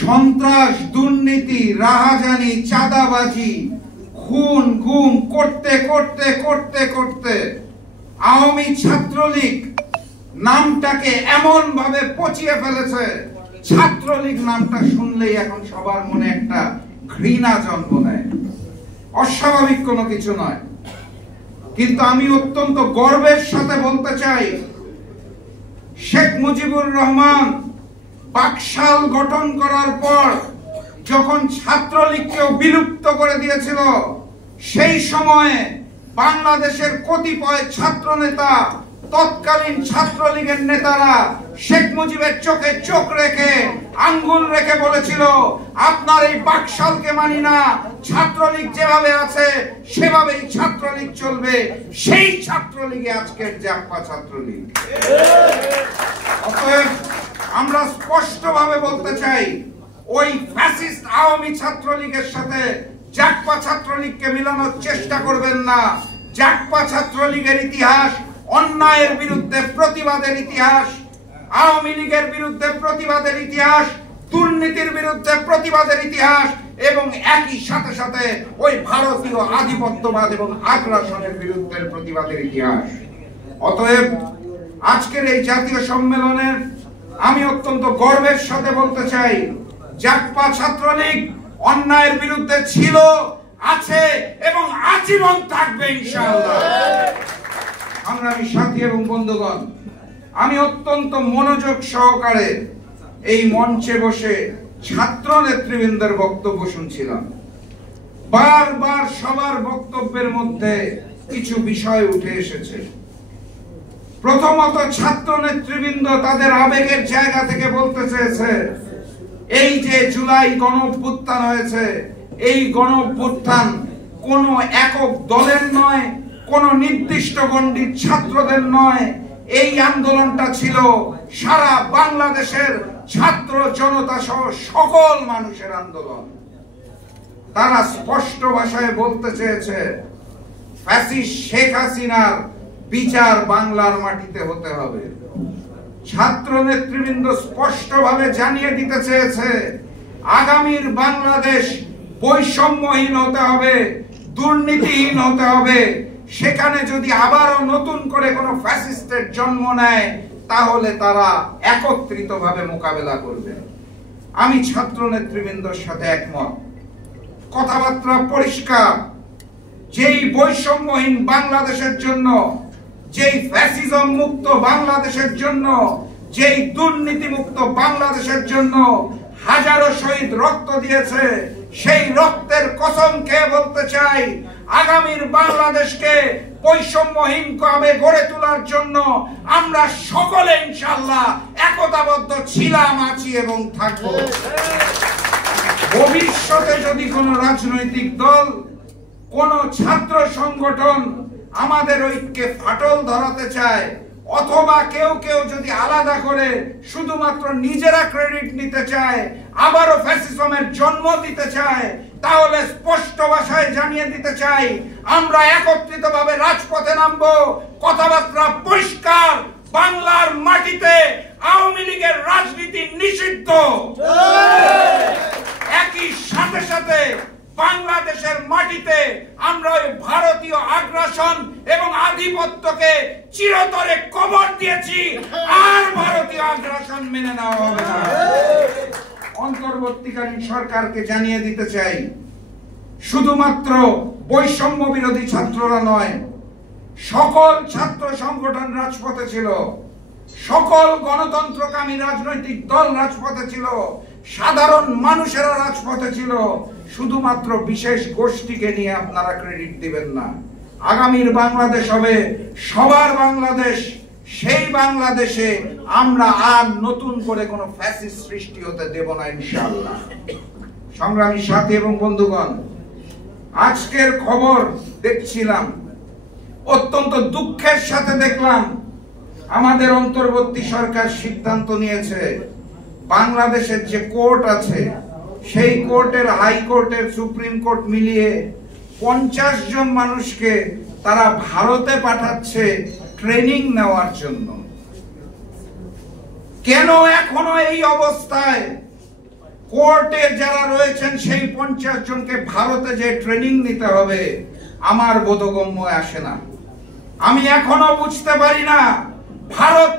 সন্ত্রাস, দুর্নীতি, রাহাজানি, চাঁদাবাজি, খুন গুম করতে করতে করতে করতে আওয়ামী ছাত্রলীগ নামটাকে এমন ভাবে পচিয়ে ফেলেছে, ছাত্রলীগ নামটা শুনলেই এখন সবার মনে একটা ঘৃণা জন্ম নেয়। অস্বাভাবিক কোনো কিছু নয়, কিন্তু আমি অত্যন্ত গর্বের সাথে বলতে চাই, শেখ মুজিবুর রহমান বাকশাল গঠন করার পর যখন ছাত্রলীগকেও বিলুপ্ত করে দিয়েছিল, সেই সময়ে বাংলাদেশের কতিপয় ছাত্র নেতা, তৎকালীন ছাত্রলীগের নেতারা শেখ মুজিবের চোখে চোখ রেখে আঙ্গুল রেখে বলেছিল, আপনার এই বাকশালকে মানি না, ছাত্রলীগ যেভাবে আছে সেভাবেই ছাত্রলীগ চলবে। সেই ছাত্রলীগে আজকের জাগপা ছাত্রলীগ। অতএব আমরা স্পষ্টভাবে বলতে চাই, ওই ফ্যাসিস্ট আওয়ামী ছাত্রলীগের সাথে জাগপা ছাত্রলীগকে মিলানোর চেষ্টা করবেন না। জাগপা ছাত্রলীগের ইতিহাস অন্যায়ের বিরুদ্ধে প্রতিবাদের ইতিহাস, আওয়ামী লীগের বিরুদ্ধে প্রতিবাদের ইতিহাস, দুর্নীতির বিরুদ্ধে প্রতিবাদের ইতিহাস, এবং একই সাথে সাথে ওই ভারতীয় আধিপত্যবাদ এবং আগ্রাসনের বিরুদ্ধে প্রতিবাদের ইতিহাস। অতএব আজকের এই জাতীয় সম্মেলনের আমি অত্যন্ত গর্বের সাথে বলতে চাই, জাগপা ছাত্রলীগ অন্যায়ের বিরুদ্ধে ছিল, আছে এবং আজীবন থাকবে ইনশাআল্লাহ। সংগ্রামী সাথী এবং বন্ধুগণ, আমি অত্যন্ত মনোযোগ সহকারে এই মঞ্চে বসে ছাত্র নেতৃবৃন্দের বক্তব্য শুনছিলাম। বারবার সবার বক্তব্যের মধ্যে কিছু বিষয় উঠে এসেছে। প্রথমত, ছাত্র নেতৃবৃন্দ তাদের আবেগের জায়গা থেকে বলতে চেয়েছে, এই যে জুলাই গণঅভ্যুত্থান হয়েছে, এই গণঅভ্যুত্থান কোন একক দলের নয়, কোন নির্দিষ্ট গণ্ডির ছাত্রদের নয়, এই আন্দোলনটা ছিল সারা বাংলাদেশের ছাত্র জনতা সহ সকল মানুষের আন্দোলন। তারা স্পষ্ট ভাষায় বলতে চেয়েছে, ফ্যাসিস্ট শেখ হাসিনার বিচার বাংলার মাটিতে হতে হবে। ছাত্র নেতৃবৃন্দ স্পষ্টভাবে জানিয়ে দিতে চেয়েছে, আগামীর বাংলাদেশ বৈষম্যহীন হতে হবে, দুর্নীতিহীন হতে হবে। সেখানে যদি আবারও নতুন করে কোনো ফ্যাসিস্টের জন্ম নেয়, তাহলে তারা একত্রিতভাবে মোকাবেলা করবে। আমি ছাত্র নেতৃবৃন্দর সাথে একমত, কথাবার্তা পরিষ্কার। যেই বৈষম্যহীন বাংলাদেশের জন্য, যেই ফ্যাসিজম মুক্ত বাংলাদেশের জন্য, যেই দুর্নীতি মুক্ত বাংলাদেশের জন্য হাজারো শহীদ রক্ত দিয়েছে, সেই রক্তের কসম খেয়ে বলতে চাই, আগামীর বাংলাদেশকে বৈষম্যহীন ভাবে গড়ে তোলার জন্য আমরা সকলে ইনশাআল্লাহ একতাবদ্ধ ছিলাম, আছি এবং থাকব। ভবিষ্যতে যদি কোনো রাজনৈতিক দল, কোন ছাত্র সংগঠন আমাদের ঐক্যে ফাটল ধরাতে চায়, অথবা কেউ কেউ যদি আলাদা করে শুধুমাত্র নিজেরা ক্রেডিট নিতে চায়, আবারও ফ্যাসিজমের জন্ম দিতে চায়, তাহলে স্পষ্ট ভাষায় জানিয়ে দিতে চাই, আমরা একত্রিতভাবে রাজপথে নামবো। কথাবার্তা পরিষ্কার, বাংলার মাটিতে আওয়ামী লীগের রাজনীতি নিষিদ্ধ। একই সাথে সাথে বাংলাদেশের মাটিতে আমরা ওই ভারতীয় আগ্রাসন এবং আধিপত্যকে চিরতরে কবর দিয়েছি, আর ভারতীয় আগ্রাসন মেনে নেওয়া হবে না। অন্তর্বর্তীকালীন সরকারকে জানিয়ে দিতে চাই, শুধুমাত্র বৈষম্য বিরোধী ছাত্ররা নয়, সকল ছাত্র সংগঠন রাজপথে ছিল, সকল গণতন্ত্রকামী রাজনৈতিক দল রাজপথে ছিল, সাধারণ মানুষেরা রাজপথে ছিল। শুধুমাত্র বিশেষ গোষ্ঠীকে নিয়ে আপনারা ক্রেডিট দিবেন না। আগামীর বাংলাদেশ হবে সবার বাংলাদেশ। সেই বাংলাদেশে আমরা আর নতুন করে কোনো ফ্যাসিস্ট সৃষ্টি হতে দেব না ইনশাআল্লাহ। সংগ্রামী সাথী এবং বন্ধুগণ, আজকের খবর দেখছিলাম, অত্যন্ত দুঃখের সাথে দেখলাম আমাদের অন্তর্বর্তী সরকার সিদ্ধান্ত নিয়েছে, বাংলাদেশের যে কোর্ট আছে, সেই কোর্টের, হাইকোর্টের, সুপ্রিম কোর্ট মিলিয়ে 50 জন মানুষকে তারা ভারতে পাঠাচ্ছে ট্রেনিং নেওয়ার জন্য। কেন এখনো এই অবস্থায় কোর্টে যারা রয়েছেন সেই 50 জনকে ভারতে যে ট্রেনিং নিতে হবে আমার বোধগম্য আসে না। আমি এখনো বুঝতে পারি না ভারত